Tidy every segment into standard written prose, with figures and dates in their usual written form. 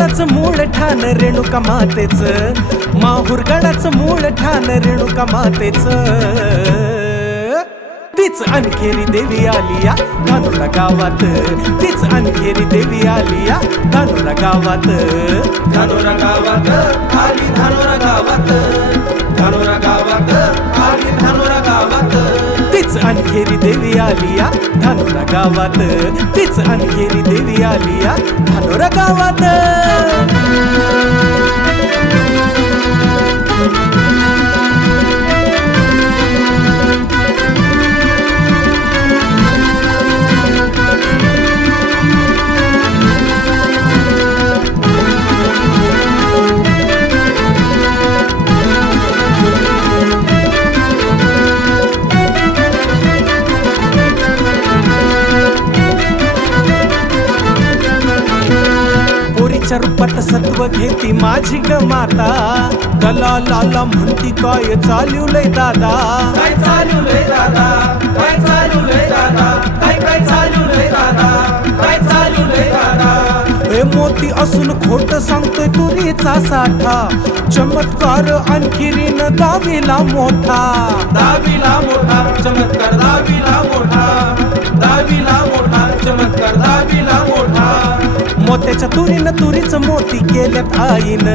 गडाचं मूळ ठाण रेणुका मातेचं, माहूर गडाचं मूळ ठाण रेणुका मातेचं. तीच अनखेरी देवी आलिया धानोरा गावात, तीच अनखेरी देवी आलिया धानोरा गावात. धानोरा गावात आली, धानोरा गावात, धानोरा गावात आली, धानोरा गावात. तीच अनखेरी देवी आलिया धानोरा गावात, तीच अनखेरी देवी आलिया धानोरा गावात. पोरीच्या रूपात सत्व घेती माझी ग माता, दलालाला म्हणती काय चालवलंय दादा. काय चालवलंय दादा, काय चालवलंय दादा, काय काय चालवलंय दादा, काय चालवलंय दादा. ए मोती असून खोट सांगतोय तुरीचा साठा, चमत्कार आणखीन दावीला मोठा. दावीला मोठा चमत्कार, दावीला मोठा, दावीला मोठा चमत्कार, दावीला मोठा. मोत्याच्या तुरीनं तुरीचं मोती केल्यात आईन,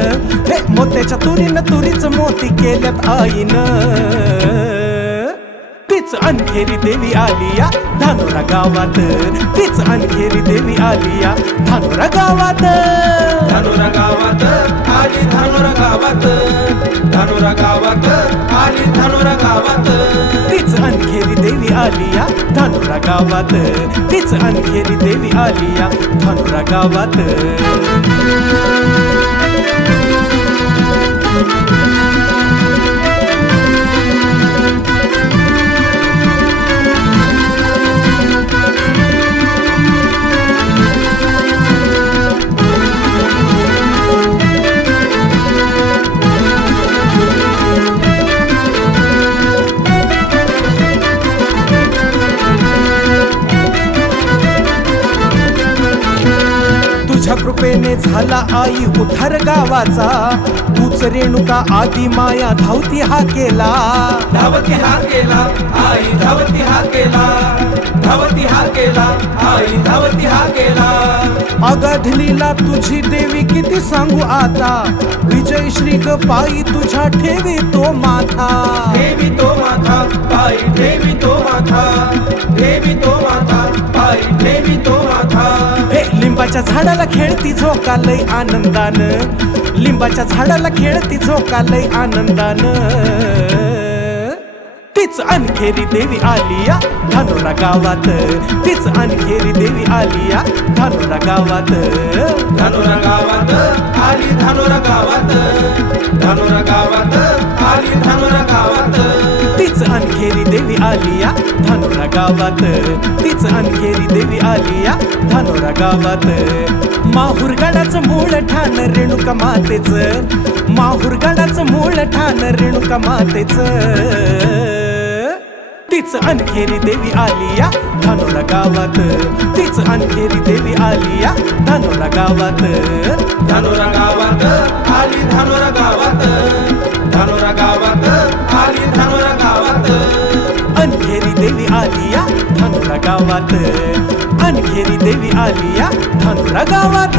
हे मोत्याच्या तुरीनं तुरीचं मोती केल्यात आईन. तीच अनखेरी देवी आलिया धानोरा गावात, तीच अनखेरी देवी आलिया धानोरा गावात. धानोरा गावात आली, धानोरा गावात, धानोरा गावात आली, धानोरा गावात. तीच अनखेरी देवी आलिया धानोरा गावात, तीच अनखेरी देवी आलिया धानोरा गावात. तुझ्या कृपेने झाला आई उद्धार गावाचा, तूच रेणुका आदी माया धावती हा केला. धावती हा केला आई, धावती हा केला, धावती हा केला आई, धावती हा केला. अगाधलीला तुझी देवी किती सांगू आता, विजय श्री ग पायी तुझ्या ठेवी तो माथा. ठेवी तो माथा पायी, ठेवी तो माथा, ठेवी तो माथा पायी, ठेवी तो माथा. हे लिंबाच्या झाडाला खेळती झोकालय आनंदान, लिंबाच्या झाडाला खेळती झोकालय आनंदान. तीच अनखेरी देवी आलिया धानोरा गावात, तीच अनखेरी देवी आलिया धानोरा गावात. धानोरा गावात आली, धानोरा गावात, धानोरा गावात आली, धानोरा गावात. तीच अनखेरी देवी आलिया धानोरा गावात, तीच अनखेरी देवी आलिया धानोरा गावात. माहूर गडाचं मूळ ठाण रेणुका मातेचं, माहूर गडाचं मूळ ठाण रेणुका मातेचं. तीच अनखेरी देवी आलिया धानोरा गावात, तीच अनखेरी देवी आलिया धानोरा गावात. धानोरा गावात आली, धानोरा गावात, धानोरा गावात आली, धानोरा गावात. अनखेरी देवी आलिया धानोरा गावात, अनखेरी देवी आलिया धानोरा गावात.